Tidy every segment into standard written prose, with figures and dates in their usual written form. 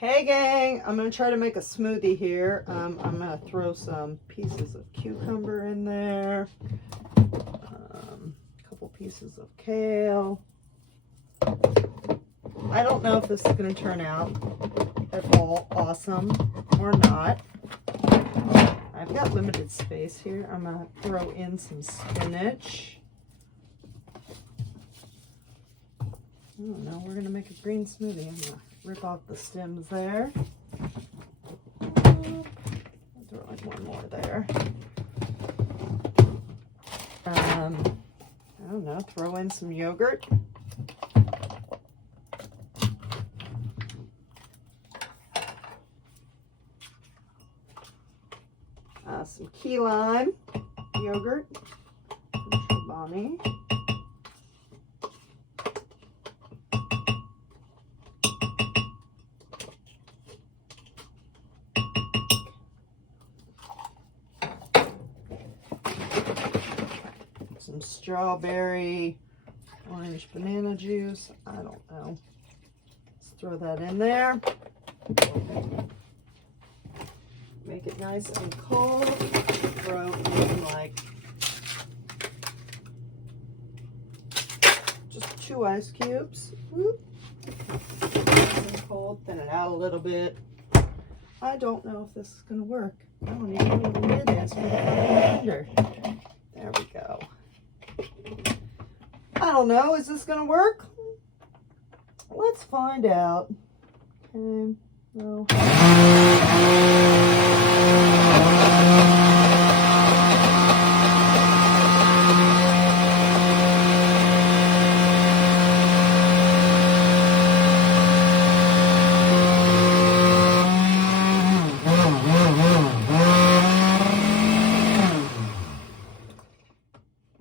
Hey gang, I'm gonna try to make a smoothie here. I'm gonna throw some pieces of cucumber in there, a couple pieces of kale. I don't know if this is gonna turn out at all awesome or not. I've got limited space here. I'm gonna throw in some spinach. Oh no, we're gonna make a green smoothie. I'm gonna rip off the stems there. I'll throw in one more there. I don't know, throw in some yogurt. Some key lime yogurt from Chobani. Some strawberry, orange banana juice. I don't know. Let's throw that in there. Make it nice and cold. Throw in like just 2 ice cubes. Whoop. Nice and cold. Thin it out a little bit. I don't know if this is going to work. I don't even know what the lid is for the blender. There we go. I don't know. Is this going to work? Let's find out. Okay. No.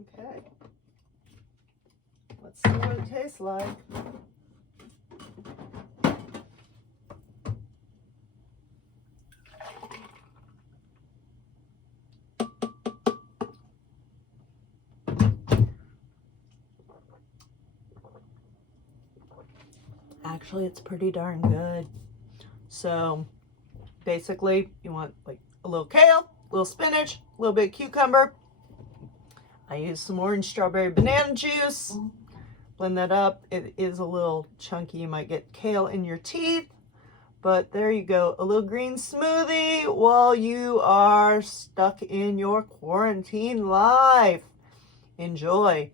Okay. Let's see what it tastes like. Actually, it's pretty darn good. So basically, you want like a little kale, a little spinach, a little bit of cucumber. I use some orange strawberry banana juice. Blend that up. It is a little chunky. You might get kale in your teeth. But there you go. A little green smoothie while you are stuck in your quarantine life. Enjoy.